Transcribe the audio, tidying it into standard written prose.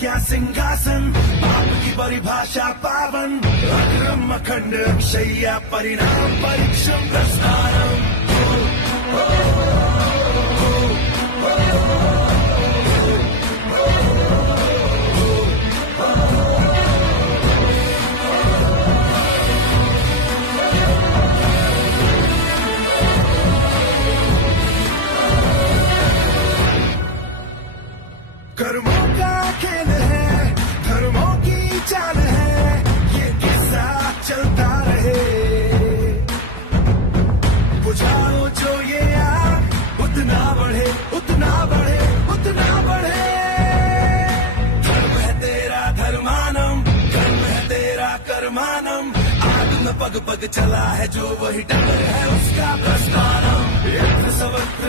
क्या सिंहासन, पाप की परिभाषा पावन, अग्रम अखंड अक्षय्या परिणाम परीक्षम प्रस्थानम। कर्मों का खेल है, धर्मों की चाल है, ये किस्सा चलता रहे। बुझाओ जो ये आग, उतना बढ़े उतना बढ़े उतना बढ़े। धर्म है तेरा धर्मानम, कर्म है तेरा कर्मानम, आग में पग पग चला है जो वही डर है उसका प्रस्थानम। यत्र सर्वत्र